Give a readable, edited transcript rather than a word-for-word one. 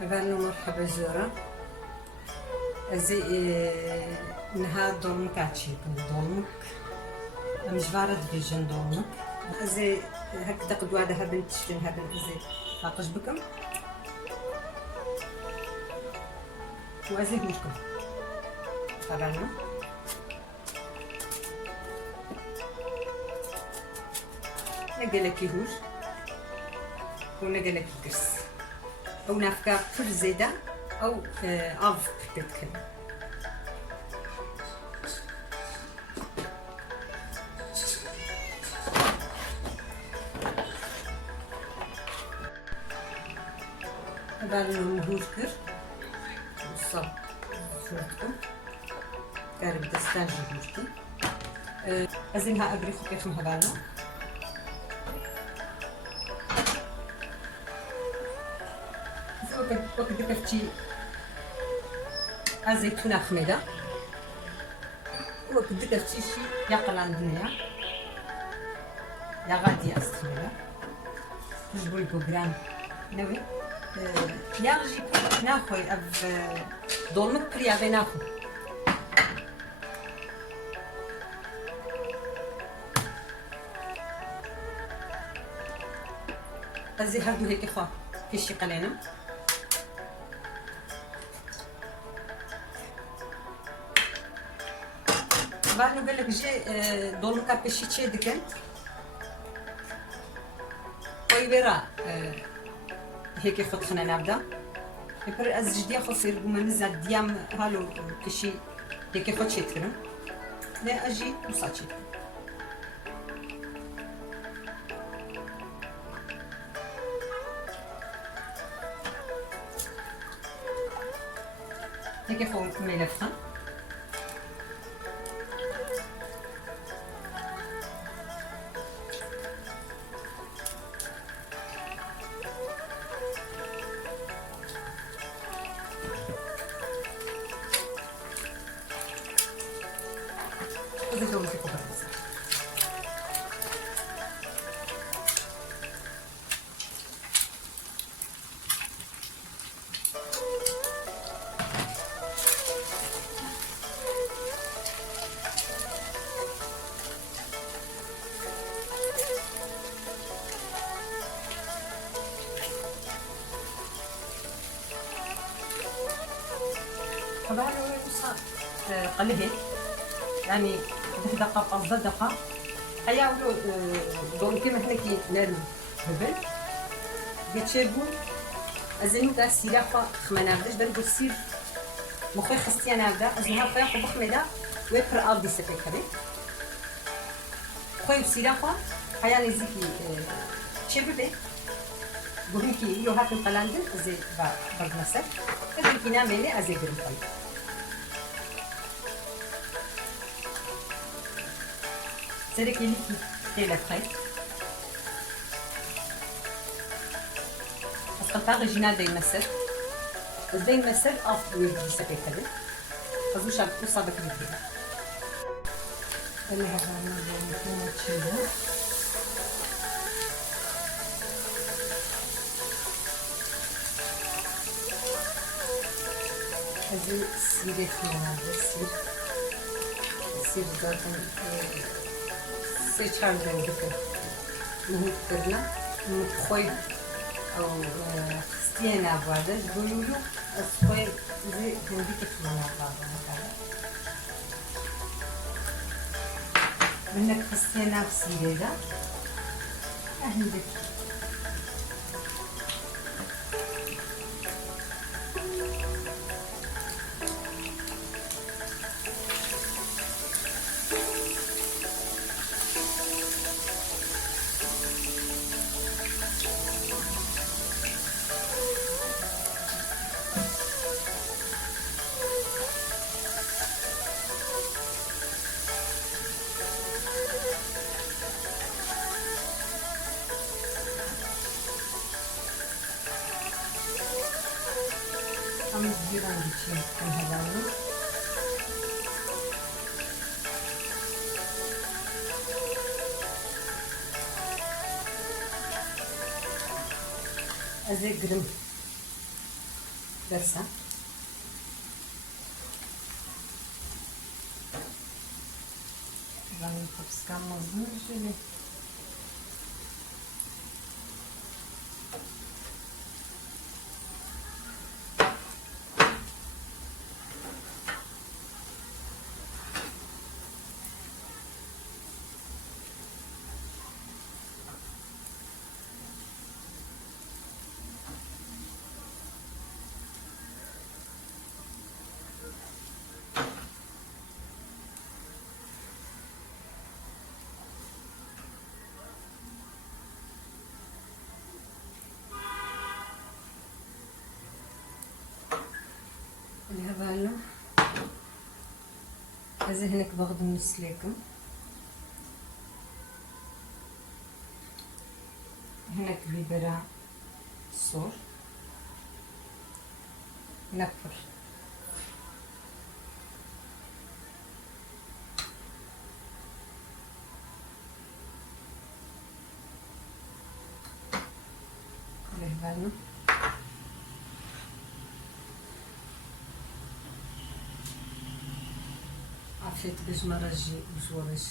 هبالو مرحبا زورا زي نها دولمك عتشيكم دولمك مش فارد فيجن دولمك زي هكذا قدوا هذا هبن تشفين هبن زي فاقش بكم وازي بيكم هبالو نقلك يهوش ونقلك القرص أو نافكا فل زيادة أو ألف بتكلم هذا المهور كر وصل شوتكم قارب دستان جبورتي أزينها أبريخو كيف مهبالنا وقت كفتي الزيتونة خميدة وقت كفتي شي يقل عندنا يا غادي أستخدمها نجبر البوغرام نوي يا غجي ناخوي أب دولمك برياضي ناخو أزي هادو هيك إخوا كيشي قلينا بعد نقول لك جي دولمك بشي تشي دكن ويبرا هيك خد خنا نبدا يبر از جديا خو سير بمن زاد ديام هالو كشي هيك خد شي تكرم لا اجي وصاتشي هيك خو ملفها وزيتون في كوبا بس طبعا هو قلبي يعني 10 دقائق أو 10 دقائق حياولوا دول كيما حنا كي نرمي هبل بتشربوا أزينو دا السيرافة خمنا بداش بنقول سير مخي خصتي أنا بدا أزينها خويا خو بخمدا ويبر ألدي سبيك هذي خويا السيرافة حيا نزيكي تشربي بقول كي يو هاكل قلاندن أزي بردنسك هذي كي نعملي أزي قرن c'est qui est la fraise. القطعة الأوريجينال داي المسر داي المسر أفضل يجي سبيك هذا خذوا شاب وصابك بيدينا اللي هذا الموضوع تشيله هذه سيرة فينا سير زرقاء سيتشارج عندك مهو كرنا خوي أو ستينا بعد بقولوا خوي زي هنديك فينا بعض مثلا منك ستينا بسيرة هنديك Vamos virar um bitinho enrolando. Fazer grão. درسة. راني الخبز كان مزوج. هذا هذا هناك باخذ نص لكم. هناك بيبرة صور، هناك فر. عليه بالنا. عفيت باش ما راجي بجوارش.